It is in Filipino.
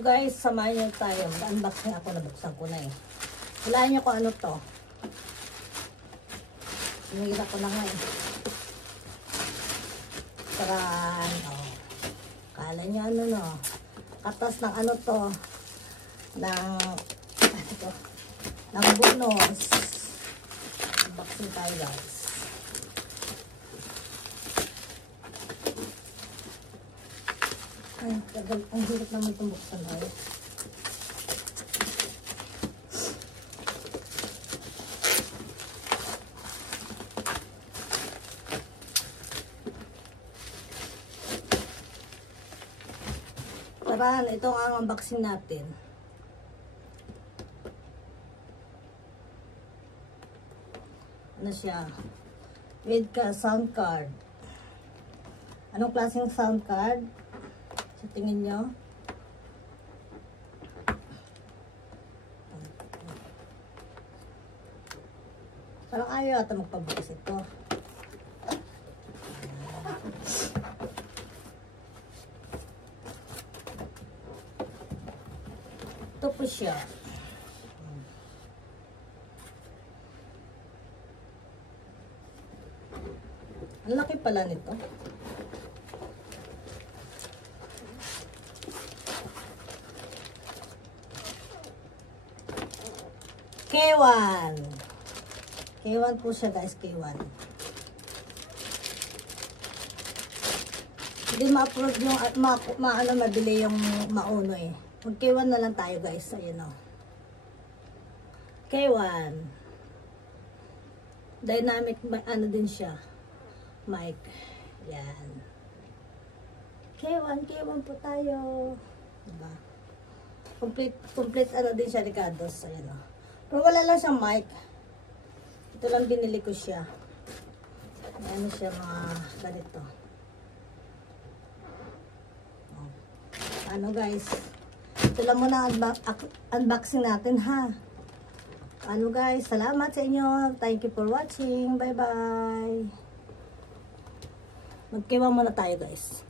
guys, samahan nyo tayo. Mag-unboxing ako, nabuksan ko na eh. Hulaan nyo kung ano to. Sinira ko na nga eh. Taran, oh. Kala nyo ano no. Katas ng ano to. Ng bonus. Unboxing tayo guys. Ay, tagal. Ang hirap naman itong buksan ay. Tara, ito ang unboxing natin. Ano siya? With sound card. Anong klaseng sound card? Sa tingin nyo? Parang ayaw ata magpabukas ito. Ito po siya. Ang laki pala nito. K1. K1 po siya guys, K1. Hindi ma-upload yung at mabili yung mauno eh. Mag K1 na lang tayo guys. Ayun o. K1. Dynamic, ano din siya. Mic. Yan. K1 po tayo. Diba? Complete ano din siya, Ricardo's. Ayun o. Pero wala lang siyang mic. Ito lang binili ko siya. Ano siya mga ganito. Ano guys. Ito lang muna unboxing natin ha. Ano guys. Salamat sa inyo. Thank you for watching. Bye bye. Magkiwa muna tayo guys.